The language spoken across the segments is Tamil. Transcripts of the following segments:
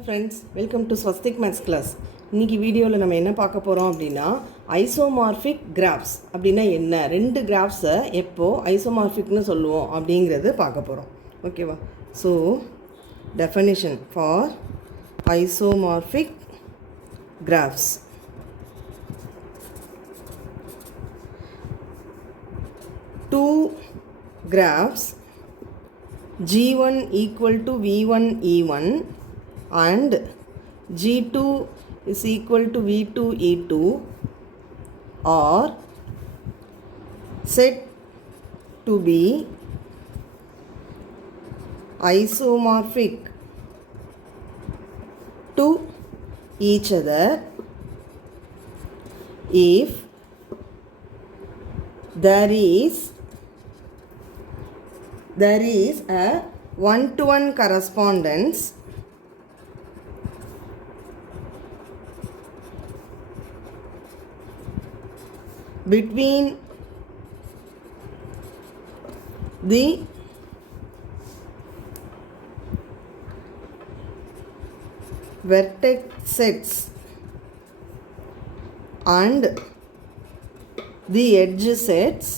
Hello friends, welcome to Swastik Maths class. இன்னைக்கு வீடியோவில் நம்ம என்ன பார்க்க போகிறோம் அப்படின்னா ஐசோமார்பிக் கிராஃப்ஸ் அப்படின்னா என்ன, ரெண்டு கிராஃப்ஸை எப்போ ஐசோமார்பிக்னு சொல்லுவோம் அப்படிங்கிறது பார்க்க போகிறோம். ஓகேவா? So definition for isomorphic graphs. Two graphs G1 equal to V1 E1 and G2 is equal to V2 E2 are said to be isomorphic to each other if there is a one-to-one correspondence between the vertex sets and the edge sets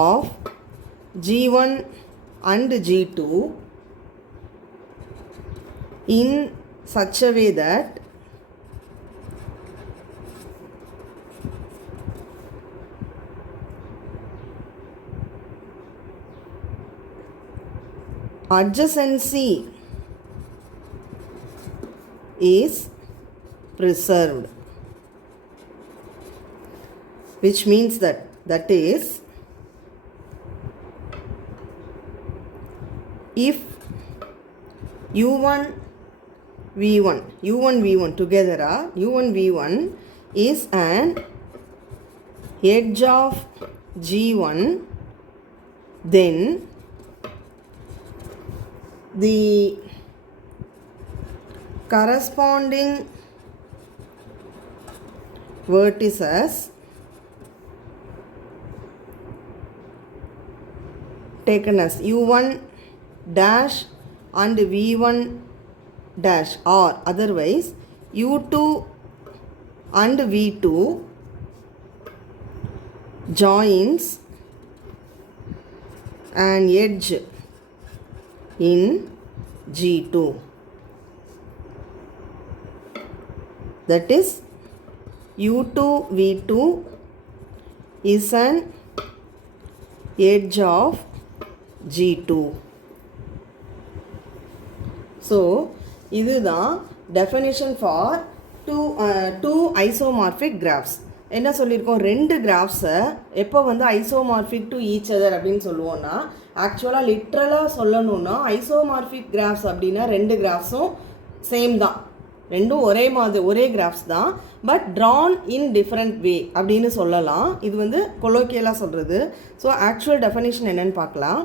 of G1 and G2 in such a way that adjacency is preserved, which means that is if U1 V1 together are U1 V1 is an edge of G1, then the corresponding vertices taken as U1 dash and V1 dash, or otherwise U2 and V2 joins an edge in G2. That is U2 V2 is an edge of G2. So இதுதான் definition for two isomorphic graphs. என்ன சொல்லியிருக்கோம், ரெண்டு கிராஃப்ஸை எப்போ வந்து ஐசோமார்பிக் டு ஈச் அதர் அப்படின்னு சொல்லுவோம்னா, ஆக்சுவலாக லிட்ரலாக சொல்லணும்னா ஐசோமார்பிக் கிராஃப்ஸ் அப்படின்னா ரெண்டு கிராஃப்ஸும் சேம் தான், ரெண்டும் ஒரே கிராஃப்ஸ் தான், but drawn in different way அப்படின்னு சொல்லலாம். இது வந்து கொலோக்கியலாக சொல்கிறது. ஸோ ஆக்சுவல் டெஃபினிஷன் என்னென்னு பார்க்கலாம்.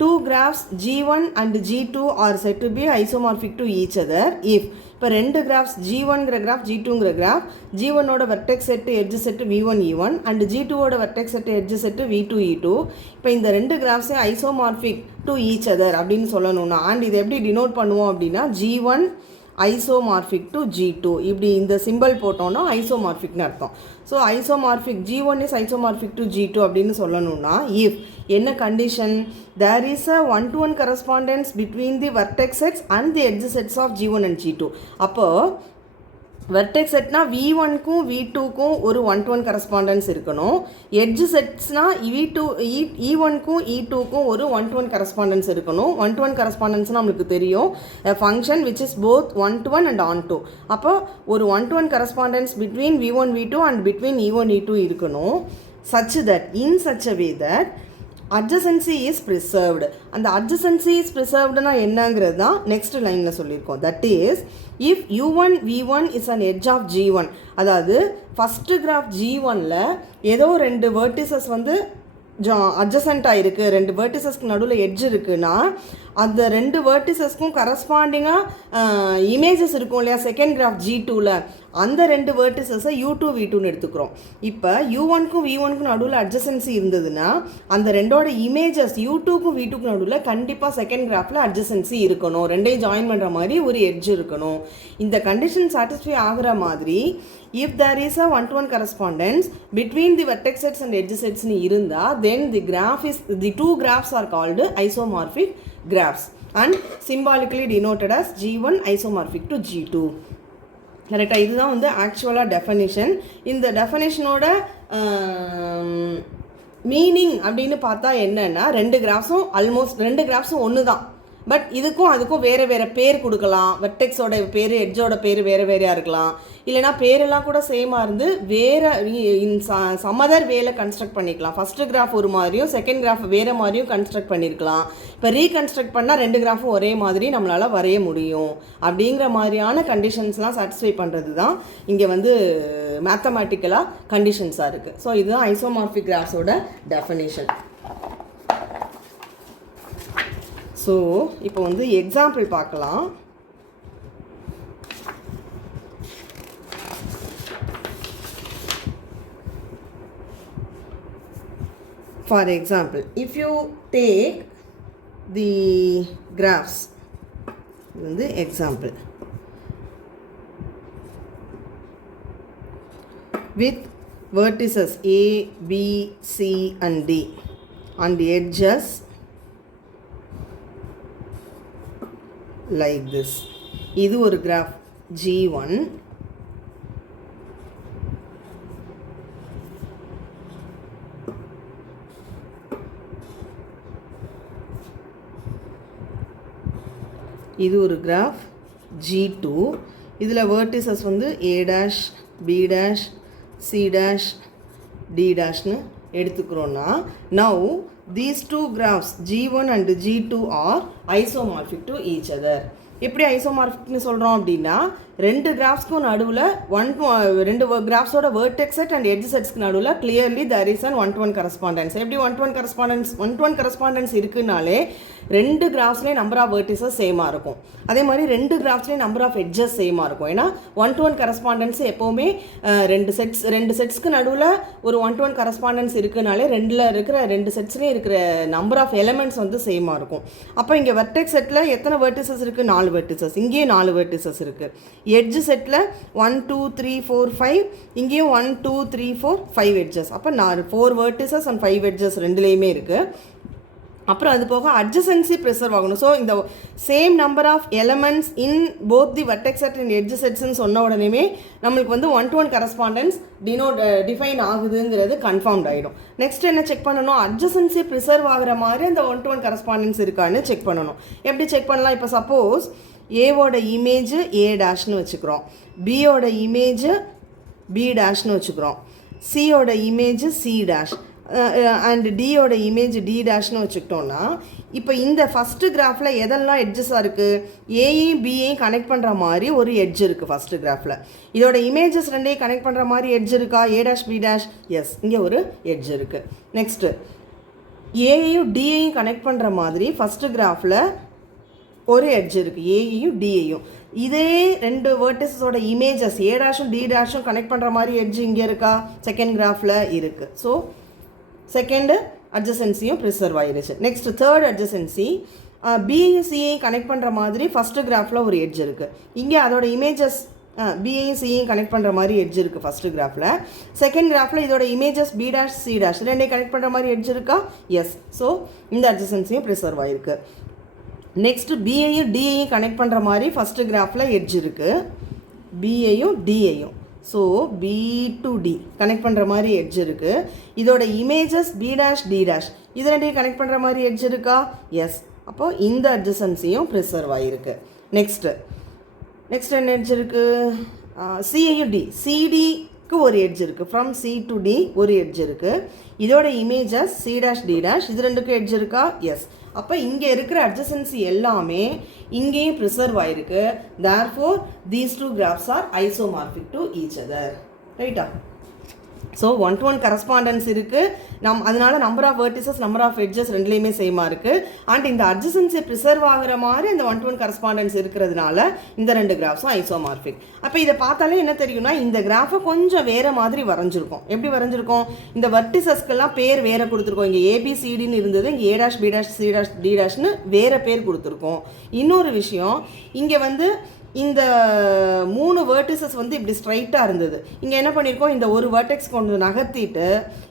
Two graphs G1 and G2 are said to be isomorphic to each other if இப்போ ரெண்டு கிராஃப்ஸ் G1ங்கிற கிராஃப் G2ங்கிற கிராஃப் G1ஓட vertex set edge set V1 E1 and G2ஓட vertex set edge set V2 E2. இப்போ இந்த ரெண்டு கிராஃப்ஸே ஐசோமார்பிக் டு ஈச் அதர் அப்படின்னு சொல்லணும்னா, அண்ட் இது எப்படி டினோட் பண்ணுவோம் அப்படின்னா G1 ஐசோமார்பிக் டு G2 இப்படி இந்த சிம்பிள் போட்டோன்னா ஐசோமார்பிக்னு அர்த்தம். So isomorphic G1 is isomorphic to G2 அப்படின்னு சொல்லணும்னா இஃப் என்ன condition, there is a one to one correspondence between the vertex sets and the edge sets of G1 and G2. அப்போ வெர்டெக்ஸ் செட்னா V1க்கும் V2க்கும் ஒரு ஒன்-டு-ஒன் கரஸ்பாண்டன்ஸ் இருக்கணும். எட்ஜ் செட்ஸ்னா E1க்கும் E2க்கும் ஒரு ஒன்-டு-ஒன் கரஸ்பாண்டன்ஸ் இருக்கணும். ஒன்-டு-ஒன் கரஸ்பாண்டன்ஸ்னால் நம்மளுக்கு தெரியும், function which is both one to one and onto. அப்போ ஒரு one to one correspondence between V1 V2 and between E1 E2 இருக்கணும். such a way that adjacency is preserved. அந்த adjacency is preservedனா என்னங்கிறது தான் நெக்ஸ்ட் லைனில் சொல்லியிருக்கோம். That is if U1 V1 is an edge of G1, அதாவது ஃபஸ்ட்டு கிராஃப் G1ல ஏதோ ரெண்டு வேர்டிசஸ் வந்து அட்ஜசண்ட்டாக இருக்குது, ரெண்டு வேர்டிசஸ்க்கு நடுவில் எட்ஜ் இருக்குன்னா அந்த ரெண்டு வேர்டிசஸ்க்கும் கரஸ்பாண்டிங்காக இமேஜஸ் இருக்கும் இல்லையா செகண்ட் கிராஃப் G2ல, அந்த ரெண்டு வேர்டிசஸை U2 V2ன்னு எடுத்துக்கிறோம். இப்போ U1க்கும் V1க்கும் நடுவில் அட்ஜசன்சி இருந்ததுன்னா அந்த ரெண்டோட இமேஜஸ் U2க்கும் V2க்கும் நடுவில் கண்டிப்பாக செகண்ட் கிராஃபில் அட்ஜசன்சி இருக்கணும். ரெண்டையும் ஜாயின் பண்ணுற மாதிரி ஒரு எட்ஜ் இருக்கணும். இந்த கண்டிஷன் சாட்டிஸ்ஃபை ஆகிற மாதிரி if there is a one-to-one correspondence between the vertex sets and edge sets ni irundha, then the two graphs are called isomorphic graphs and symbolically denoted as G1 isomorphic to G2. கரெக்டா? இதுதான் வந்து ஆக்சுவலாக டெஃபனிஷன். இந்த டெஃபனிஷனோட மீனிங் அப்படின்னு பார்த்தா என்னன்னா, ரெண்டு கிராஃப்ஸும் ஒன்று தான். பட் இதுக்கும் அதுக்கும் வேறு வேறு பேர் கொடுக்கலாம். வெர்டெக்ஸோட பேர், எட்ஜோட பேர் வேறு வேறையாக இருக்கலாம். இல்லைனா பேரெல்லாம் கூட சேமாக இருந்து வேறு சமதர் வேலை கன்ஸ்ட்ரக்ட் பண்ணிக்கலாம். ஃபஸ்ட்டு கிராஃப் ஒரு மாதிரியும் செகண்ட் கிராஃப் வேறு மாதிரியும் கன்ஸ்ட்ரக்ட் பண்ணியிருக்கலாம். இப்போ ரீகன்ஸ்ட்ரக்ட் பண்ணால் ரெண்டு கிராஃபும் ஒரே மாதிரி நம்மளால் வரைய முடியும். அப்படிங்கிற மாதிரியான கண்டிஷன்ஸ்லாம் சாட்டிஸ்ஃபை பண்ணுறது தான் இங்கே வந்து மேத்தமேட்டிக்கலாக கண்டிஷன்ஸாக இருக்குது. ஸோ இதுதான் ஐசோமார்பிக் கிராஃப்ஸோட டெஃபினேஷன். ஸோ இப்போ வந்து எக்ஸாம்பிள் பார்க்கலாம். For example, if you take the graphs, இது வந்து example, with vertices A, B, C and D and the edges like this. இது ஒரு கிராஃப் G1, இது ஒரு கிராஃப் G2. இதில் வேர்டிசஸ் வந்து A dash, B dash, C dash, D dashன்னு எடுத்துக்கிறோன்னா, now these two graphs G1 and G2 are isomorphic to each other. எப்படி ஐசோமார்பிக்னு சொல்கிறோம் அப்படின்னா, ரெண்டு கிராஃப்ஸ்க்கும் நடுவில் ரெண்டு கிராஃப்ஸோட வேர்டெக்ஸ் செட் அண்ட் எட்ஜ் செட்ஸ்க்கு நடுவில் clearly there is an one-to-one correspondence. எப்படி ஒன்-டு-ஒன் கரஸ்பாண்டன்ஸ் இருக்குனாலே ரெண்டு கிராஃப்ஸ்லேயே நம்பர் ஆஃப் வேர்டிசஸ் சேமாக இருக்கும். அதே மாதிரி ரெண்டு கிராஃப்ஸ்லேயே நம்பர் ஆஃப் எட்ஜஸ் சேமாக இருக்கும். ஏன்னா ஒன்-டு-ஒன் கரஸ்பாண்டன்ஸ் எப்போவுமே ரெண்டு செட்ஸ்க்கு நடுவில் ஒரு ஒன்-டு-ஒன் கரஸ்பாண்டன்ஸ் இருக்குனாலே ரெண்டு செட்ஸ்லேயும் இருக்கிற நம்பர் ஆஃப் எலிமெண்ட்ஸ் வந்து சேமாக இருக்கும். அப்போ இங்கே வெர்டெக்ஸ் செட்டில் எத்தனை வேர்டிசஸ் இருக்குது? 4 வேர்டிசஸ். இங்கேயும் 4 வேர்டிசஸ் இருக்குது. எட்ஜ் செட்டில் 1 2 3 4 5, இங்கேயும் 1 2 3 4 5 எட்ஜஸ். அப்போ 4 வேர்டிசஸ் அண்ட் 5 எட்ஜஸ் ரெண்டுலேயுமே இருக்குது. அப்புறம் அது போக அட்ஜசன்சி ப்ரிசர்வ் ஆகணும். ஸோ இந்த same number of elements in both the vertex set and edge செட்ஸ்ன்னு சொன்ன உடனே நம்மளுக்கு வந்து ஒன்-டு-ஒன் கரஸ்பாண்டன்ஸ் டிஃபைன் ஆகுதுங்கிறது கன்ஃபார்ம்ட் ஆகிடும். நெக்ஸ்ட் என்ன செக் பண்ணணும்? அட்ஜசன்சி ப்ரிசர்வ் ஆகிற மாதிரி அந்த ஒன்-டு-ஒன் கரஸ்பாண்டன்ஸ் இருக்கான்னு செக் பண்ணணும். எப்படி செக் பண்ணலாம்? இப்போ சப்போஸ் ஏவோட இமேஜ் A டேஷ்னு வச்சுக்கிறோம், பியோட இமேஜ் B டேஷ்னு வச்சுக்கிறோம், சியோட இமேஜ் C டேஷ் அண்ட் டியோட இமேஜ் D டேஷ்னு வச்சுக்கிட்டோன்னா, இப்போ இந்த ஃபஸ்ட்டு கிராஃபில் எதெல்லாம் எட்ஜஸாக இருக்குது? ஏயும் பியையும் கனெக்ட் பண்ணுற மாதிரி ஒரு எட்ஜ் இருக்குது ஃபஸ்ட்டு கிராஃபில். இதோட இமேஜஸ் ரெண்டையும் கனெக்ட் பண்ணுற மாதிரி எட்ஜ் இருக்கா? A dash B dash, yes, இங்கே ஒரு எட்ஜ் இருக்குது. நெக்ஸ்ட்டு ஏயையும் டியையும் கனெக்ட் பண்ணுற மாதிரி ஃபஸ்ட்டு கிராஃபில் ஒரு எட்ஜ் இருக்குது, ஏயையும் டியையும். இதே ரெண்டு வேர்டிஸோட இமேஜஸ் A டேஷும் D டேஷும் கனெக்ட் பண்ணுற மாதிரி எட்ஜ் இங்கே இருக்கா? செகண்ட் கிராஃபில் இருக்குது. ஸோ செகண்டு அட்ஜசன்சியும் ப்ரிசர்வ் ஆகிடுச்சு. நெக்ஸ்ட் தேர்ட் அட்ஜசன்சி, பியையும் சியையும் கனெக்ட் பண்ணுற மாதிரி ஃபஸ்ட்டு கிராஃபில் ஒரு எட்ஜ் இருக்குது. இங்கே அதோட இமேஜஸ் பியையும் சியையும் கனெக்ட் பண்ணுற மாதிரி எட்ஜ் இருக்குது ஃபஸ்ட்டு கிராஃபில். செகண்ட் கிராஃபில் இதோட images B dash C dash ரெண்டையும் கனெக்ட் பண்ணுற மாதிரி எட்ஜ் இருக்கா? எஸ். ஸோ இந்த அட்ஜசன்சியும் ப்ரிசர்வ் ஆகிருக்கு. நெக்ஸ்ட்டு பியையும் டியையும் கனெக்ட் பண்ணுற மாதிரி ஃபஸ்ட்டு கிராஃபில் எட்ஜ் இருக்குது, பியையும் டியையும். So B to D connect பண்ணுற மாதிரி எட்ஜ் இருக்குது. இதோட images B dash D dash இது ரெண்டையும் கனெக்ட் பண்ணுற மாதிரி எட்ஜ் இருக்கா? எஸ். அப்போது இந்த அட்ஜசன்சியும் ப்ரிசர்வ் ஆகிருக்கு. நெக்ஸ்ட் என்ன எட்ஜ் இருக்குது? சியையும் D, சிடிக்கு ஒரு எட்ஜ் இருக்குது. ஃப்ரம் C to D ஒரு எட்ஜ் இருக்குது. இதோட images C dash D dash இது ரெண்டுக்கும் எட்ஜ் இருக்கா? எஸ். அப்போ இங்கே இருக்கிற அட்ஜசன்சி எல்லாமே இங்கேயும் ப்ரிசர்வ் ஆகிருக்கு. Therefore these two graphs are isomorphic to each other. ரைட்டா? ஸோ 1-to-1 கரஸ்பாண்டன்ஸ் இருக்குது. அதனால number of vertices number of edges ரெண்டுலேயுமே சேமாக இருக்குது. அண்ட் இந்த அட்ஜசன்சி ப்ரிசர்வ் ஆகிற மாதிரி இந்த 1-to-1 கரஸ்பாண்டன்ஸ் இருக்கிறதுனால இந்த ரெண்டு கிராஃப்ஸும் ஐசோமார்பிக். அப்போ இதை பார்த்தாலே என்ன தெரியும்னா இந்த கிராஃபை கொஞ்சம் வேறு மாதிரி வரைஞ்சிருக்கோம். எப்படி வரைஞ்சிருக்கோம்? இந்த வெர்டிசஸ்க்கெல்லாம் பேர் வேறு கொடுத்துருக்கோம். இங்கே ஏபிசிடின்னு இருந்தது, இங்கே A' B' C' D' வேறு பேர் கொடுத்துருக்கோம். இன்னொரு விஷயம், இங்கே வந்து இந்த 3 வெர்டிசஸ் வந்து இப்படி ஸ்ட்ரைட்டாக இருந்தது. இங்கே என்ன பண்ணியிருக்கோம், இந்த ஒரு வெர்டெக்ஸ் கொஞ்சம் நகர்த்திட்டு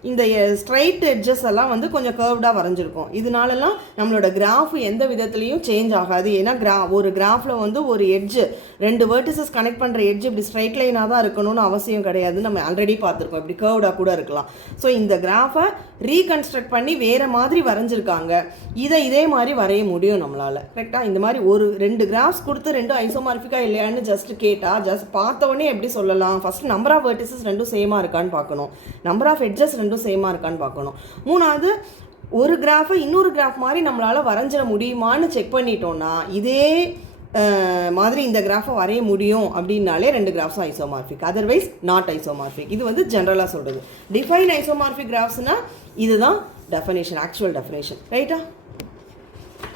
இந்த ஸ்ட்ரைட் எட்ஜஸ் எல்லாம் வந்து கொஞ்சம் கர்வ்டாக வரைஞ்சிருக்கோம். இதனாலலாம் நம்மளோட கிராஃப் எந்த விதத்துலையும் சேஞ்ச் ஆகாது. ஏன்னா ஒரு கிராஃபில் வந்து ஒரு எட்ஜு 2 வெர்டிசஸ் கனெக்ட் பண்ணுற எட்ஜ் இப்படி ஸ்ட்ரைட் லைனாக தான் இருக்கணும்னு அவசியம் கிடையாது. நம்ம ஆல்ரெடி பார்த்துருக்கோம், இப்படி கர்வ்டாக கூட இருக்கலாம். ஸோ இந்த கிராஃபை ரீகன்ஸ்ட்ரக்ட் பண்ணி வேறு மாதிரி வரைஞ்சிருக்காங்க. இதே மாதிரி வரைய முடியும் நம்மளால். கரெக்டாக இந்த மாதிரி 2 கிராஃப்ஸ் கொடுத்து 2 ஐசோமார்பிக்காக இல்லையான்னு ஜஸ்ட் கேட்டால் பார்த்தவொடனே எப்படி சொல்லலாம்? ஃபஸ்ட்டு நம்பர் ஆஃப் வெர்டிசஸ் ரெண்டும் சேமாக இருக்கான்னு பார்க்கணும், நம்பர் ஆஃப் எட்ஜஸ் ரெண்டும் சேமாக இருக்கான்னு பார்க்கணும். மூணாவது, ஒரு கிராஃபை இன்னொரு கிராஃப் மாதிரி நம்மளால் வரைஞ்சிட முடியுமான்னு செக் பண்ணிட்டோன்னா இதே மாதிரி இந்த கிராஃபை வரைய முடியும் அப்படின்னாலே 2 கிராஃப்ஸும் ஐசோமார்பிக், அதர்வைஸ் நாட் ஐசோமார்பிக். இது வந்து ஜென்ரலாக சொல்கிறது. டிஃபைன் ஐசோமார்பிக் கிராஃப்ஸ்னால் இதுதான் டெஃபனேஷன், ஆக்சுவல் டெஃபனேஷன். ரைட்டா?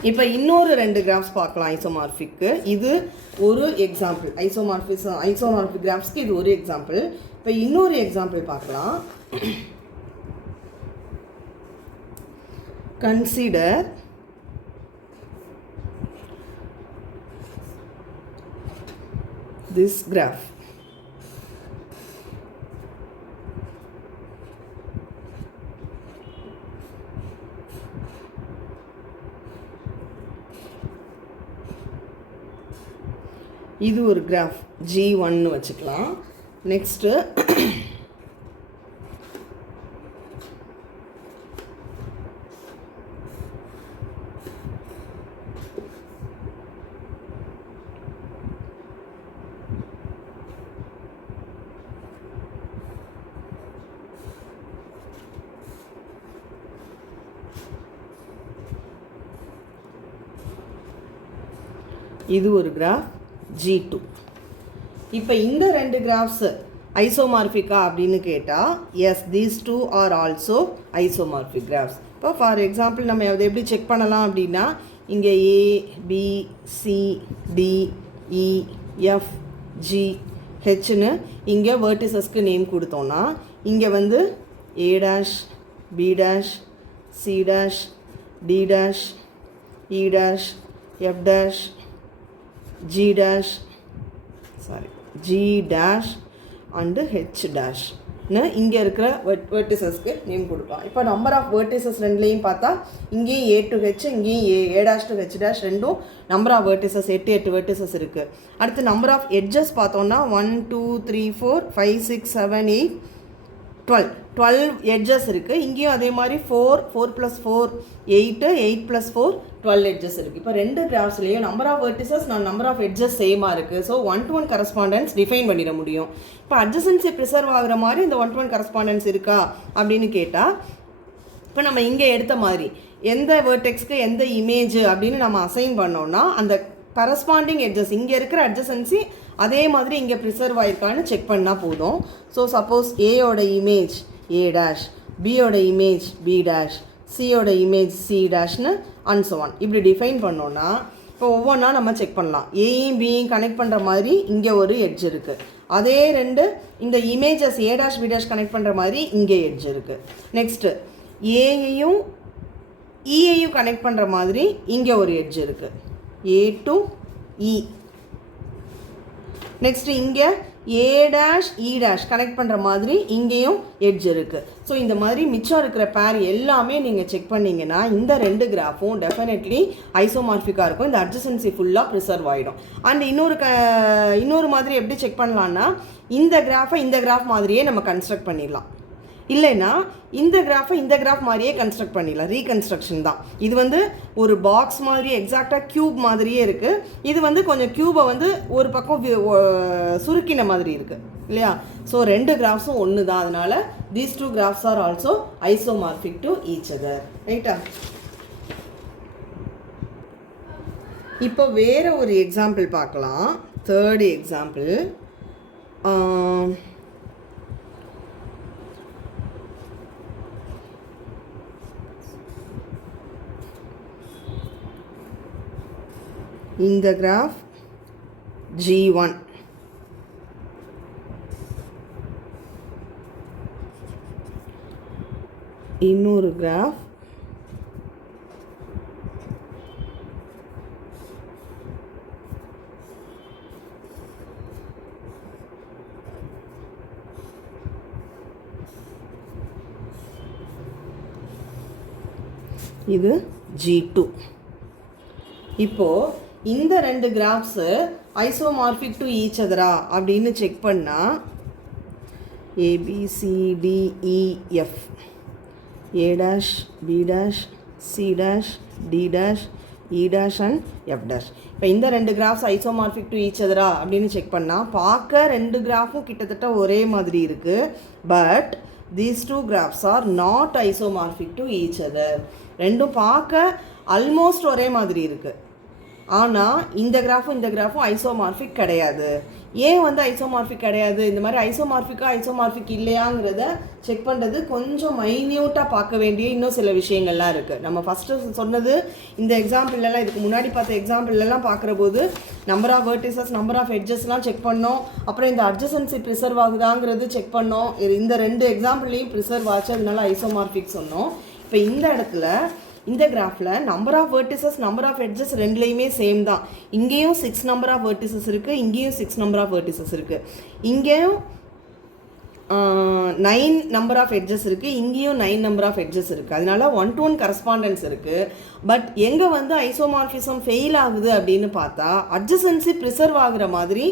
இப்போ இன்னொரு 2 கிராஃப்ஸ் பார்க்கலாம் ஐசோமார்பிக்கு. இது ஒரு எக்ஸாம்பிள். ஐசோமார்பிக் கிராஃப்ஸ்க்கு இது ஒரு எக்ஸாம்பிள். இப்போ இன்னொரு எக்ஸாம்பிள் பார்க்கலாம். Consider this graph. இது ஒரு கிராஃப் G1 வச்சுக்கலாம். நெக்ஸ்ட்டு இது ஒரு கிராஃப் G2. இப்போ இந்த 2 கிராஃப்ஸ் ஐசோமார்பிக்கா அப்படின்னு கேட்டால் yes, these 2 are also isomorphic graphs. இப்போ ஃபார் எக்ஸாம்பிள் நம்ம அதை எப்படி செக் பண்ணலாம் அப்படின்னா, இங்கே A B C D E F G Hன்னு இங்கே வெர்டிசஸ்க்கு நேம் கொடுத்தோன்னா இங்கே வந்து A' B' C' D' E' F' G' and H' இங்கே இருக்கிற வெர்டிசஸ்க்கு நேம் கொடுக்கலாம். இப்போ நம்பர் ஆஃப் வெர்டிசஸ் ரெண்டுலேயும் பார்த்தா இங்கேயும் A to H, இங்கேயும் A' to H' ரெண்டும் நம்பர் ஆஃப் வெர்டிசஸ் 8 வெர்டிசஸ் இருக்குது. அடுத்து நம்பர் ஆஃப் எட்ஜஸ் பார்த்தோன்னா 1 2 3 4 5 6 7 8 12 எட்ஜஸ் இருக்குது. இங்கேயும் அதே மாதிரி 4 + 4 8 8 + 4 12 எட்ஜஸ் இருக்குது. இப்போ 2 கிராஃப்ஸ்லேயும் number of vertices number of edges சேமாக இருக்குது. ஸோ 1-to-1 கரஸ்பாண்டன்ஸ் டிஃபைன் பண்ணிட முடியும். இப்போ அட்ஜசன்சி ப்ரிசர்வ் ஆகிற மாதிரி இந்த 1-to-1 கரஸ்பாண்டன்ஸ் இருக்கா அப்படின்னு கேட்டால், இப்போ நம்ம இங்கே எடுத்த மாதிரி எந்த வேர்டெக்ஸ்க்கு எந்த இமேஜ் அப்படின்னு நம்ம அசைன் பண்ணோன்னா அந்த கரஸ்பாண்டிங் எட்ஜஸ் இங்கே இருக்கிற அட்ஜசன்சி அதே மாதிரி இங்கே ப்ரிசர்வ் ஆயிருக்கான்னு செக் பண்ணால் போதும். ஸோ சப்போஸ் ஏயோட இமேஜ் A', பியோட இமேஜ் B', சியோட image C' and so on இப்படி டிஃபைன் பண்ணோன்னா இப்போ ஒவ்வொன்றா நம்ம செக் பண்ணலாம். ஏயும் பியும் கனெக்ட் பண்ணுற மாதிரி இங்கே ஒரு எட்ஜ் இருக்குது. அதே 2 இந்த இமேஜஸ் A' B' கனெக்ட் பண்ணுற மாதிரி இங்கே எட்ஜ் இருக்குது. நெக்ஸ்ட்டு ஏயையும் ஈயையும் கனெக்ட் பண்ணுற மாதிரி இங்கே ஒரு எட்ஜ் இருக்குது, A to E. நெக்ஸ்ட்டு இங்கே A' E' கனெக்ட் பண்ணுற மாதிரி இங்கேயும் எட்ஜ் இருக்குது. ஸோ இந்த மாதிரி மிச்சம் இருக்கிற பேர் எல்லாமே நீங்கள் செக் பண்ணிங்கன்னா இந்த 2 கிராஃபும் டெஃபினெட்லி ஐசோமார்பிக்காக இருக்கும். இந்த அட்ஜசன்சி ஃபுல்லாக ப்ரிசர்வ் ஆகிடும். அண்ட் இன்னொரு மாதிரி எப்படி செக் பண்ணலான்னா, இந்த கிராஃபை இந்த கிராஃப் மாதிரியே நம்ம கன்ஸ்ட்ரக்ட் பண்ணிடலாம். இல்லைன்னா இந்த கிராஃபை இந்த கிராஃப் மாதிரியே கன்ஸ்ட்ரக்ட் பண்ணிடலாம். ரீகன்ஸ்ட்ரக்ஷன் தான் இது. வந்து ஒரு பாக்ஸ் மாதிரி எக்ஸாக்டாக க்யூப் மாதிரியே இருக்குது. இது வந்து கொஞ்சம் க்யூபை வந்து ஒரு பக்கம் சுருக்கின மாதிரி இருக்குது இல்லையா? ஸோ 2 கிராஃப்ஸும் ஒன்று தான். அதனால் these 2 graphs R also isomorphic to each other. ரைட்டா? இப்போ வேறு ஒரு எக்ஸாம்பிள் பார்க்கலாம். 3rd example. இந்த கிராஃப் G1, இன்னொரு கிராஃப் இது G2. இப்போது இந்த ரெண்டு கிராஃப்ஸு ஐசோமார்பிக் டு ஈச் அதரா அப்படின்னு செக் பண்ணால் ABCDEF A dash B dash C dash D dash E dash and F dash. இப்போ இந்த ரெண்டு கிராஃப்ஸ் ஐசோமார்பிக் டு ஈச் அதரா அப்படின்னு செக் பண்ணால் பார்க்க ரெண்டு கிராஃபும் கிட்டத்தட்ட ஒரே மாதிரி இருக்குது. But these two graphs are not isomorphic to each other. ரெண்டும் பார்க்க ஆல்மோஸ்ட் ஒரே மாதிரி இருக்குது. ஆனால் இந்த கிராஃபும் ஐசோமார்பிக் கிடையாது. ஏன் வந்து ஐசோமார்பிக் கிடையாது? இந்த மாதிரி ஐசோமார்பிக் இல்லையாங்கிறத செக் பண்ணுறது கொஞ்சம் மைன்யூட்டாக பார்க்க வேண்டிய இன்னும் சில விஷயங்கள்லாம் இருக்குது. நம்ம ஃபஸ்ட்டு சொன்னது இந்த எக்ஸாம்பிள்லாம், இதுக்கு முன்னாடி பார்த்த எக்ஸாம்பிள்லாம் பார்க்குற போது number of vertices, number of எட்ஜஸ்லாம் செக் பண்ணோம். அப்புறம் இந்த அட்ஜசன்சி ப்ரிசர்வ் ஆகுதாங்கிறது செக் பண்ணோம். இந்த ரெண்டு எக்ஸாம்பிள்லேயும் ப்ரிசர்வ் ஆச்சு, அதனால ஐசோமார்பிக் சொன்னோம். இப்போ இந்த இடத்துல இந்த கிராஃபில் number of vertices, number of edges ரெண்டுலேயுமே சேம் தான். இங்கேயும் 6 நம்பர் ஆஃப் வெர்டிசஸ் இருக்குது, இங்கேயும் 6 நம்பர் ஆஃப் வெர்டிசஸ் இருக்குது. இங்கேயும் 9 நம்பர் ஆஃப் எட்ஜஸ் இருக்குது, இங்கேயும் 9 நம்பர் ஆஃப் எட்ஜஸ் இருக்குது. அதனால 1-to-1 கரஸ்பாண்டன்ஸ் இருக்குது. பட் எங்கே வந்து ஐசோமார்பிசம் ஃபெயில் ஆகுது அப்படின்னு பார்த்தா அட்ஜசன்சி ப்ரிசர்வ் ஆகுற மாதிரி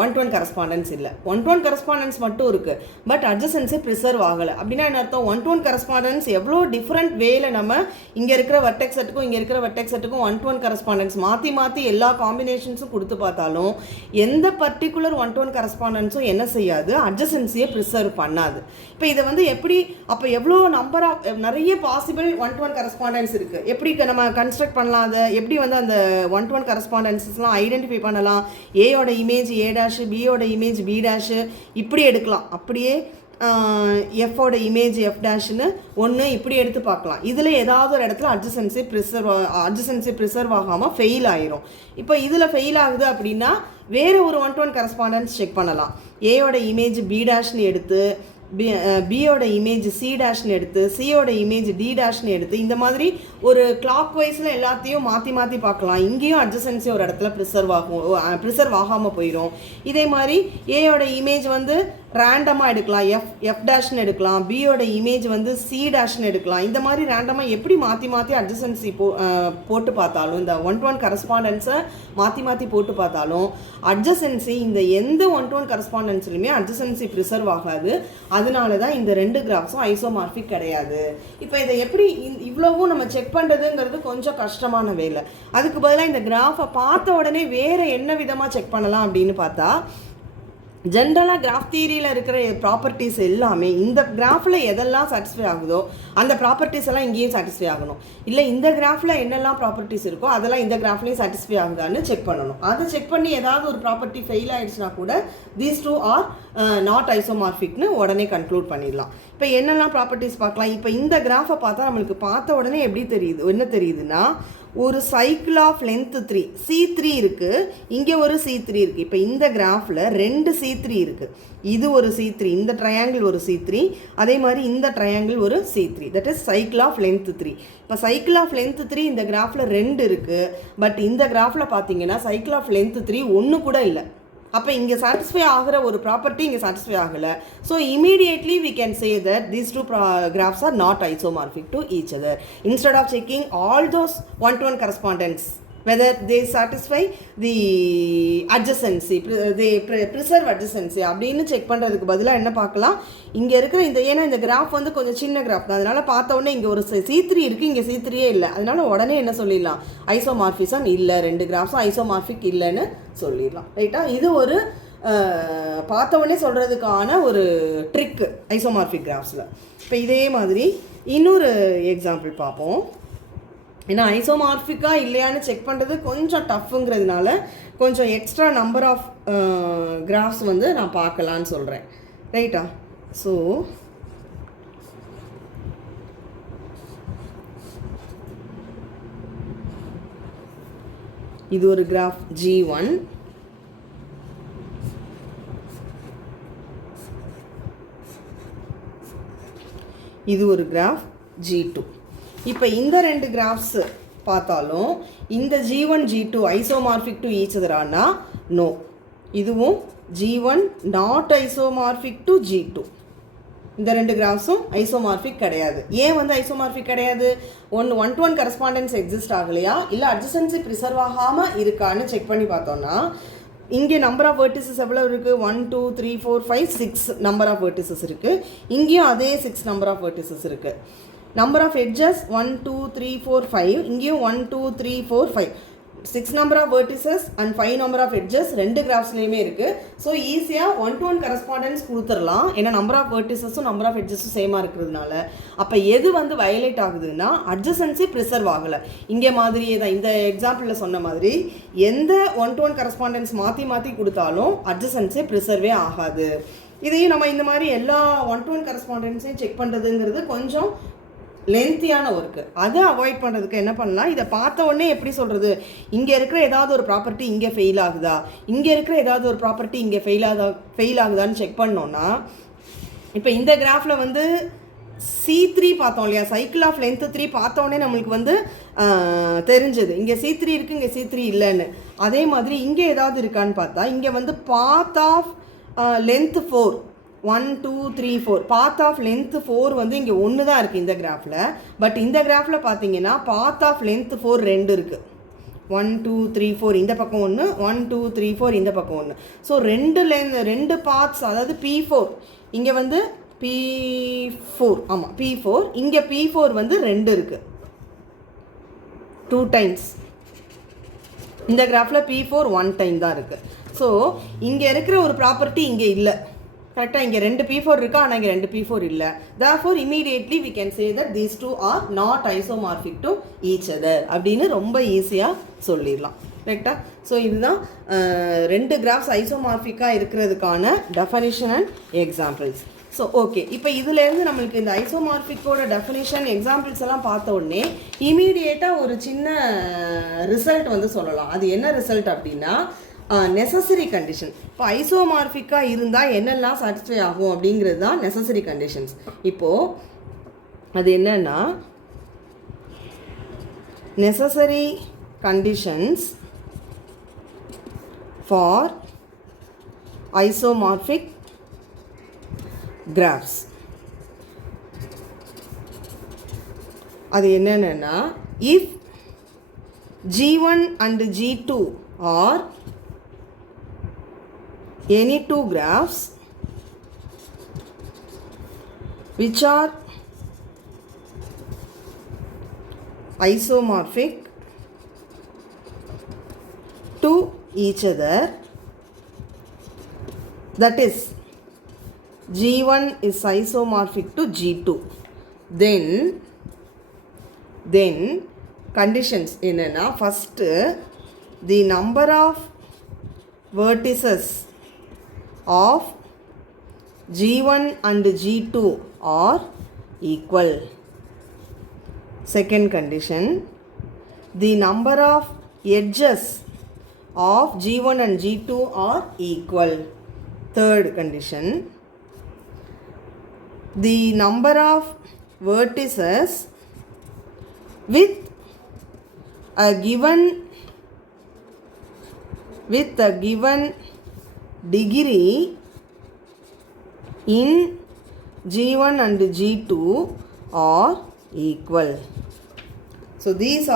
1-to-1 கரஸ்பாண்டன்ஸ் இல்லை. 1-to-1 கரஸ்பாண்டன்ஸ் மட்டும் இருக்குது, பட் அட்ஜசன்சி ப்ரிசர்வ் ஆகலை. அப்படின்னா என்ன அர்த்தம்? 1-to-1 கரஸ்பாண்டன்ஸ் எவ்வளோ டிஃப்ரெண்ட் வேல நம்ம இங்கே இருக்கிற வெர்டெக்ஸ் செட்டுக்கும் இங்கே இருக்கிற வெர்டெக்ஸ் செட்டுக்கும் 1-to-1 கரஸ்பாண்டன்ஸ் மாற்றி எல்லா காம்பினேஷன்ஸும் கொடுத்து பார்த்தாலும் எந்த பர்டிகுலர் 1-to-1 கரஸ்பாண்டன்ஸும் என்ன செய்யாது? அட்ஜசன்சியை ப்ரிசர்வ் பண்ணாது. இப்போ இதை வந்து எப்படி, அப்போ எவ்வளோ நம்பர் ஆஃப் நிறைய பாசிபிள் 1-to-1 கரஸ்பாண்டன்ஸ் இருக்குது, எப்படி நம்ம கன்ஸ்ட்ரக்ட் பண்ணலாம்? அதை எப்படி வந்து அந்த 1-to-1 கரஸ்பாண்டன்ஸஸ்லாம் ஐடென்டிஃபை பண்ணலாம்? ஏயோட இமேஜ் ஏ டேஷு, பியோட இமேஜ் பி டேஷு இப்படி எடுக்கலாம். அப்படியே எஃபோட இமேஜ் எஃப் டேஷ்னு ஒன்று இப்படி எடுத்து பார்க்கலாம். இதில் ஏதாவது ஒரு இடத்துல அட்ஜசன்சி ப்ரிசர்வ் ஆகாமல் ஃபெயில் ஆயிரும். இப்போ இதில் ஃபெயில் ஆகுது அப்படின்னா வேறு ஒரு 1-to-1 கரஸ்பாண்டன்ஸ் செக் பண்ணலாம். ஏயோட இமேஜ் பி டேஷ்னு எடுத்து, பியோட இமேஜ் சி டேஷ்னு எடுத்து, சியோட இமேஜ் டி டேஷ்னு எடுத்து, இந்த மாதிரி ஒரு கிளாக் வைஸில் எல்லாத்தையும் மாற்றி பார்க்கலாம். இங்கேயும் அட்ஜசன்சி ஒரு இடத்துல ப்ரிசர்வ் ஆகாமல் போயிடும். இதே மாதிரி ஏயோட இமேஜ் வந்து ரேண்டமாக எடுக்கலாம், எஃப் டேஷ்னு எடுக்கலாம். பியோட இமேஜ் வந்து சி டேஷ்னு எடுக்கலாம். இந்த மாதிரி ரேண்டமாக எப்படி மாற்றி அட்ஜசன்சி போட்டு பார்த்தாலும், இந்த 1-to-1 கரஸ்பாண்டன்ஸை மாற்றி போட்டு பார்த்தாலும் அட்ஜசன்சி இந்த எந்த 1-to-1 கரஸ்பாண்டன்ஸ்லையுமே அட்ஜசன்சி ப்ரிசர்வ் ஆகாது. அதனால தான் இந்த ரெண்டு கிராஃப்ஸும் ஐசோமார்பிக் கிடையாது. இப்போ இதை எப்படி இவ்வளவும் நம்ம செக் பண்ணுறதுங்கிறது கொஞ்சம் கஷ்டமான வேலை. அதுக்கு பதிலாக இந்த கிராஃபை பார்த்த உடனே வேறு என்ன விதமாக செக் பண்ணலாம் அப்படின்னு பார்த்தா, ஜென்ரலாக கிராஃப் தியரியில் இருக்கிற ப்ராப்பர்ட்டிஸ் எல்லாமே இந்த கிராஃபில் எதெல்லாம் சாட்டிஸ்ஃபை ஆகுதோ அந்த ப்ராப்பர்ட்டிஸ் எல்லாம் இங்கேயும் சாட்டிஸ்ஃபை ஆகணும். இல்லை இந்த கிராஃபில் என்னெல்லாம் ப்ராப்பர்ட்டிஸ் இருக்கோ அதெல்லாம் இந்த கிராஃப்லேயும் சாட்டிஸ்ஃபை ஆகுதான்னு செக் பண்ணணும். அதை செக் பண்ணி ஏதாவது ஒரு ப்ராப்பர்ட்டி ஃபெயில் ஆகிடுச்சுன்னா கூட these two are நாட் ஐசோமார்பிக்னு உடனே கன்க்ளூட் பண்ணிடலாம். இப்போ என்னெல்லாம் ப்ராப்பர்ட்டிஸ் பார்க்கலாம்? இப்போ இந்த கிராஃபை பார்த்தா நம்மளுக்கு பார்த்த உடனே எப்படி தெரியுது, என்ன தெரியுதுன்னா, ஒரு சைக்கிள் ஆஃப் லென்த் 3 C3 இருக்குது, இங்கே ஒரு C3 இருக்குது. இப்போ இந்த கிராஃபில் 2 C3 இருக்குது. இது ஒரு C3, இந்த ட்ரையாங்கிள் ஒரு C3, அதே மாதிரி இந்த ட்ரையாங்கிள் ஒரு C3. That is cycle of length 3. இப்போ சைக்கிள் ஆஃப் லென்த் 3 இந்த கிராஃபில் 2 இருக்குது. பட் இந்த கிராஃபில் பார்த்தீங்கன்னா சைக்கிள் ஆஃப் லென்த் 3 ஒன்று கூட இல்லை. அப்போ இங்கே சாட்டிஸ்ஃபை ஆகிற ஒரு ப்ராப்பர்ட்டி இங்கே சாட்டிஸ்ஃபை ஆகலை. So immediately we can say that these two graphs are not isomorphic to each other. Instead of checking all those 1-to-1 correspondence, whether they satisfy the adjacency, they preserve adjacency அப்படின்னு செக் பண்ணுறதுக்கு பதிலாக என்ன பார்க்கலாம், இங்கே இருக்கிற இந்த, ஏன்னா இந்த கிராஃப் வந்து கொஞ்சம் சின்ன கிராஃப் தான், அதனால் பார்த்த உடனே இங்கே ஒரு C3 இருக்குது, இங்கே C3 இல்லை. அதனால உடனே என்ன சொல்லிடலாம், ஐசோமார்பிசம் இல்லை, ரெண்டு கிராஃப்ஸும் ஐசோமார்பிக் இல்லைன்னு சொல்லிடலாம். ரைட்டா? இது ஒரு பார்த்த உடனே சொல்கிறதுக்கான ஒரு ட்ரிக்கு ஐசோமார்பிக் கிராஃப்ஸில். இப்போ இதே மாதிரி இன்னொரு எக்ஸாம்பிள் பார்ப்போம். ஏன்னா ஐசோமார்பிக்காக இல்லையான்னு செக் பண்ணுறது கொஞ்சம் டஃப்புங்கிறதுனால கொஞ்சம் எக்ஸ்ட்ரா நம்பர் ஆஃப் கிராஃப்ஸ் வந்து நான் பார்க்கலான்னு சொல்கிறேன். ரைட்டா? ஸோ இது ஒரு கிராஃப் G1, இது ஒரு கிராஃப் G2. இப்போ இந்த ரெண்டு கிராஃப்ஸ் பார்த்தாலும் இந்த G1 G2 isomorphic to each அதரானா நோ. இதுவும் G1 not isomorphic to G2. இந்த ரெண்டு கிராஃப்ஸும் ஐசோமார்பிக் கிடையாது. ஏன் வந்து ஐசோமார்பிக் கிடையாது? One to one correspondence exist ஆகலையா, இல்லை அட்ஜசன்சி ப்ரிசர்வ் ஆகாமல் இருக்கான்னு செக் பண்ணி பார்த்தோன்னா இங்கே நம்பர் ஆஃப் வெர்டிசஸ் எவ்வளோ இருக்குது? 1 2 3 4 5 6 நம்பர் ஆஃப் வெர்டிசஸ் இருக்குது. இங்கேயும் அதே 6 நம்பர் ஆஃப் வெர்டிசஸ் இருக்குது. Number of edges 1 2 3 4 5. இங்கேயும் 1 2 3 4 5. 6 number of vertices and 5 number of edges ரெண்டு கிராஃப்ஸ்லேயுமே இருக்குது. ஸோ ஈஸியாக 1 to 1 கரஸ்பாண்டன்ஸ் கொடுத்துடலாம். ஏன்னா நம்பர் ஆஃப் வெர்டிசஸும் நம்பர் ஆஃப் எட்ஜஸும் சேமாக இருக்கிறதுனால. அப்போ எது வந்து வயலேட் ஆகுதுன்னா அட்ஜசன்சி ப்ரிசர்வ் ஆகலை. இங்கே மாதிரியே தான் இந்த எக்ஸாம்பிளில் சொன்ன மாதிரி எந்த 1 to 1 கரஸ்பாண்டன்ஸ் மாற்றி கொடுத்தாலும் அட்ஜசன்சி ப்ரிசர்வே ஆகாது. இதையும் நம்ம இந்த மாதிரி எல்லா 1 to 1 கரஸ்பாண்டன்ஸையும் செக் பண்ணுறதுங்கிறது கொஞ்சம் லென்த்தியான ஒர்க்கு. அதை அவாய்ட் பண்ணுறதுக்கு என்ன பண்ணலாம், இதை பார்த்த உடனே எப்படி சொல்கிறது, இங்கே இருக்கிற ஏதாவது ஒரு ப்ராப்பர்ட்டி இங்கே ஃபெயில் ஆகுதா, இங்கே இருக்கிற ஏதாவது ஒரு ப்ராப்பர்ட்டி இங்கே ஃபெயில் ஆகுதான்னு செக் பண்ணோன்னா, இப்போ இந்த கிராஃபில் வந்து C3 பார்த்தோம் இல்லையா, சைக்கிள் ஆஃப் லென்த்து 3 பார்த்தோன்னே நம்மளுக்கு வந்து தெரிஞ்சது இங்கே C3 இருக்குது, இங்கே C3 இல்லைன்னு. அதே மாதிரி இங்கே ஏதாவது இருக்கான்னு பார்த்தா இங்கே வந்து path of length 4 1 2 3 4 path of length 4 வந்து இங்கே ஒன்று தான் இருக்குது இந்த கிராஃபில். பட் இந்த கிராஃபில் பார்த்தீங்கன்னா பாத் ஆஃப் லென்த்து 4 2 இருக்குது. 1 2 3 4 இந்த பக்கம் ஒன்று, 1 2 3 4 இந்த பக்கம் ஒன்று. ஸோ ரெண்டு பாத்ஸ், அதாவது P4 இங்கே வந்து P4, ஆமாம் P4, இங்கே P4 வந்து 2 இருக்குது, 2 டைம்ஸ். இந்த கிராஃபில் P4 1 டைம் தான் இருக்குது. ஸோ இங்கே இருக்கிற ஒரு ப்ராப்பர்ட்டி இங்கே இல்லை. கரெக்டாக இங்கே 2 P4 இருக்கா, ஆனால் இங்கே 2 P4 இல்லை. therefore immediately we can say that these two are not isomorphic to each other அப்படின்னு ரொம்ப ஈஸியாக சொல்லிடலாம். கரெக்டா? ஸோ இதுதான் ரெண்டு கிராஃப்ஸ் ஐசோமார்பிக்காக இருக்கிறதுக்கான definition and examples. So okay, இப்போ இதுலேருந்து நம்மளுக்கு இந்த ஐசோமார்பிக்கோட டெஃபினிஷன் எக்ஸாம்பிள்ஸ் எல்லாம் பார்த்த உடனே இமீடியேட்டாக ஒரு சின்ன ரிசல்ட் வந்து சொல்லலாம். அது என்ன ரிசல்ட் அப்படின்னா நெசசரி கண்டிஷன். இப்போ ஐசோமார்பிக்காக இருந்தால் என்னெல்லாம் சாட்டிஸ்ஃபை ஆகும் அப்படிங்கிறது தான் நெசசரி கண்டிஷன்ஸ். இப்போது அது என்னன்னா necessary conditions for isomorphic graphs. அது என்னென்னா if G1 and G2 are any two graphs which are isomorphic to each other, that is G1 is isomorphic to G2, then conditions என்னன்னா first the number of vertices of G1 and G2 are equal. Second condition, the number of edges of G1 and G2 are equal. Third condition, the number of vertices with a given degree in G1 and G2 are equal. So these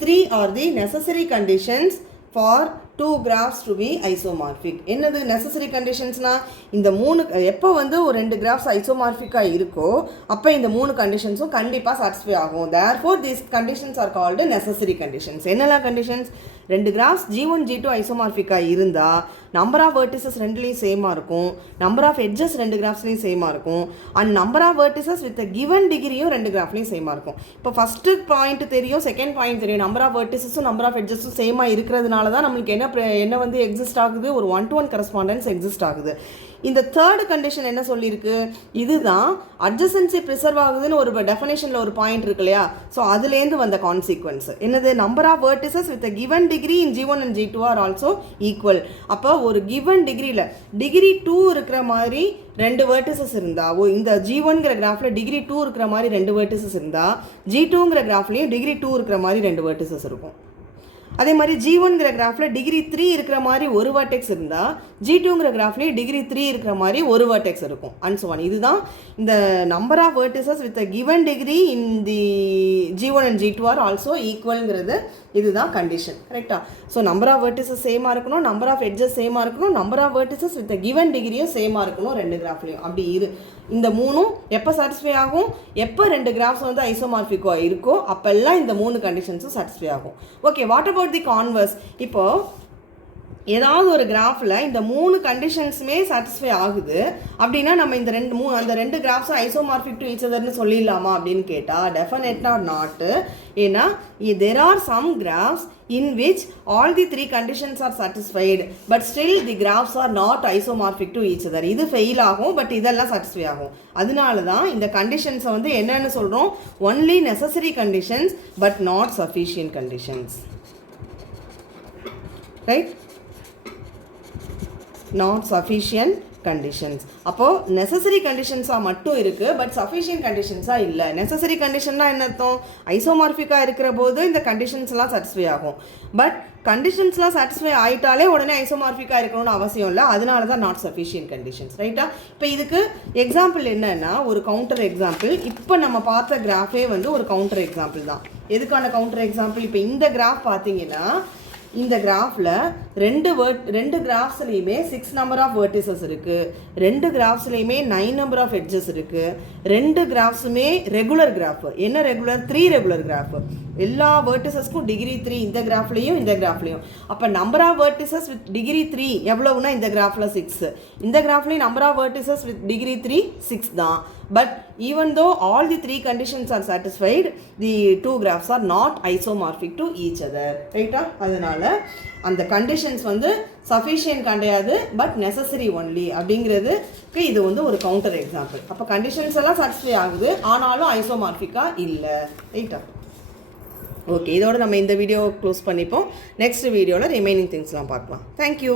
three are the necessary conditions for two graphs to be isomorphic. என்னது necessary conditionsனா இந்த மூணு எப்போ வந்து ஒரு ரெண்டு கிராஃப்ஸ் ஐசோமார்பிக்காக இருக்கோ அப்போ இந்த மூணு கண்டிஷன்ஸும் கண்டிப்பாக சாட்டிஸ்ஃபை ஆகும். therefore these conditions are called necessary conditions. என்னெல்லாம் கண்டிஷன்ஸ்? ரெண்டு கிராஃப்ஸ் G1 G2 ஐசோமார்பிக்காக இருந்தால் நம்பர் ஆஃப் வெர்டிசஸ் ரெண்டுலேயும் சேமாக இருக்கும், நம்பர் ஆஃப் எட்ஜஸ் ரெண்டு கிராஃப்ஸ்லேயும் சேமாக இருக்கும், and number of vertices with given டிகிரியும் ரெண்டு கிராஃப்லேயும் சேமாக இருக்கும். இப்போ ஃபஸ்ட்டு பாயிண்ட் தெரியும், செகண்ட் பாயிண்ட் தெரியும், நம்பர் ஆஃப் வெர்டிசஸும் நம்பர் ஆஃப் எட்ஜஸும் சேமாக இருக்கிறதுனால தான் நம்மளுக்கு என்ன என்ன வந்து எக்ஸிஸ்ட் ஆகுது, ஒரு 1-to-1 கரஸ்பாண்டன்ஸ் எக்ஸிஸ்ட் ஆகுது. இந்த தேர்டு கண்டிஷன் என்ன சொல்லியிருக்கு, இதுதான் அட்ஜசன்சி ப்ரிசர்வ் ஆகுதுன்னு ஒரு டெஃபினேஷனில் ஒரு பாயிண்ட் இருக்கு இல்லையா. ஸோ அதுலேருந்து வந்த கான்சிக்வன்ஸ் என்னது, number of vertices with given degree in G1 and G2 are also equal. அப்போ ஒரு கிவன் டிகிரியில் டிகிரி 2 இருக்கிற மாதிரி 2 வெர்டிசஸ் இருந்தால், இந்த G1ங்கிற கிராஃபில் டிகிரி 2 இருக்கிற மாதிரி 2 வெர்டிசஸ் இருந்தால், G2ங்கிற கிராஃப்லேயும் டிகிரி 2 இருக்கிற மாதிரி 2 வெர்டிசஸ் இருக்கும். அதே மாதிரி G1ங்கிற கிராஃபில் டிகிரி 3 இருக்கிற மாதிரி ஒரு வெர்டெக்ஸ் இருந்தால், G2ங்கிற கிராஃப்லேயும் டிகிரி 3 இருக்கிற மாதிரி ஒரு வெர்டெக்ஸ் இருக்கும் அண்ட் ஸோ ஆன். இதுதான் இந்த number of vertices with given degree in the G1 and G2 are also ஈக்குவல்ங்கிறது இதுதான் கண்டிஷன். கரெக்டாக? ஸோ நம்பர் ஆஃப் வெர்டிசஸ் சேமாக இருக்கணும், நம்பர் ஆஃப் எட்ஜஸ் சேமாக இருக்கணும், number of vertices with given டிகிரியும் சேமாக இருக்கணும் 2 கிராஃப்லையும். அப்படி இந்த 3ம் எப்போ சாட்டிஸ்ஃபை ஆகும், எப்போ 2 கிராஃப்ஸ் வந்து ஐசோமார்பிக்கோ இருக்கோ அப்போல்லாம் இந்த 3 கண்டிஷன்ஸும் சாட்டிஸ்ஃபை ஆகும். Okay, what about the converse? இப்போது ஏதாவது ஒரு கிராஃபில் இந்த 3 கண்டிஷன்ஸுமே சாட்டிஸ்ஃபை ஆகுது அப்படின்னா நம்ம இந்த அந்த 2 கிராஃப்ஸும் ஐசோமார்பிக் டு ஈச் அதர்னு சொல்லிடலாமா அப்படின்னு கேட்டால் டெஃபினெட்னா நாட்டு. ஏன்னா there are some graphs in which all the 3 conditions are satisfied but still the graphs are not isomorphic to each other. இது ஃபெயில் ஆகும், பட் இதெல்லாம் சாட்டிஸ்ஃபை ஆகும். அதனால தான் இந்த கண்டிஷன்ஸை வந்து என்னன்னு சொல்கிறோம், only necessary conditions but not sufficient conditions. Right? Not sufficient conditions. அப்போது நெசசரி கண்டிஷன்ஸாக மட்டும் இருக்குது, பட் சஃபிஷியன்ட் கண்டிஷன்ஸாக இல்லை. நெசசரி கண்டிஷன்னா என்ன அர்த்தம், ஐசோமார்பிக்காக இருக்கிற போது இந்த கண்டிஷன்ஸ்லாம் சாட்டிஸ்ஃபை ஆகும். பட் கண்டிஷன்ஸ்லாம் சாட்டிஸ்ஃபை ஆகிட்டாலே உடனே ஐசோமார்பிக்காக இருக்கணும்னு அவசியம் இல்லை. அதனால தான் நாட் சஃபிஷியன்ட் கண்டிஷன்ஸ். ரைட்டா? இப்போ இதுக்கு எக்ஸாம்பிள் என்னன்னா, ஒரு கவுண்டர் எக்ஸாம்பிள். இப்போ நம்ம பார்த்த கிராஃபே வந்து ஒரு கவுண்டர் எக்ஸாம்பிள் தான். எதுக்கான கவுண்டர் எக்ஸாம்பிள்? இப்போ இந்த கிராஃப் பார்த்தீங்கன்னா, இந்த கிராஃபில் ரெண்டு கிராஃப்ஸ்லேயுமே 6 நம்பர் ஆஃப் வெர்டிசஸ் இருக்குது, 2 கிராஃப்ஸ்லேயுமே 9 நம்பர் ஆஃப் எட்ஜஸ் இருக்குது. 2 கிராஃப்ஸுமே ரெகுலர் கிராஃப். என்ன ரெகுலர்? 3 regular graph. எல்லா வெர்டிசஸ்க்கும் டிகிரி 3 இந்த கிராஃப்லேயும் இந்த கிராஃப்லேயும். அப்போ number of vertices with degree 3 எவ்வளவுனா இந்த கிராஃபில் 6, இந்த கிராஃப்லேயும் number of vertices with degree 3 6 தான். But even though all the 3 conditions are satisfied, the 2 graphs are not isomorphic to each other. Right? அதனால அந்த கண்டிஷன்ஸ் வந்து சஃபிஷியன்ட் கிடையாது, பட் நெசசரி ஒன்லி அப்படிங்கிறதுக்கு இது வந்து ஒரு கவுண்டர் எக்ஸாம்பிள். அப்போ கண்டிஷன்ஸ் எல்லாம் சாட்டிஸ்ஃபை ஆகுது, ஆனாலும் ஐசோமார்பிக்காக இல்லை. ரைட்டா? ஓகே, இதோட நம்ம இந்த வீடியோ க்ளோஸ் பண்ணிப்போம். நெக்ஸ்ட் வீடியோவில் ரிமைனிங் திங்ஸ்லாம் பார்க்கலாம். தேங்க்யூ.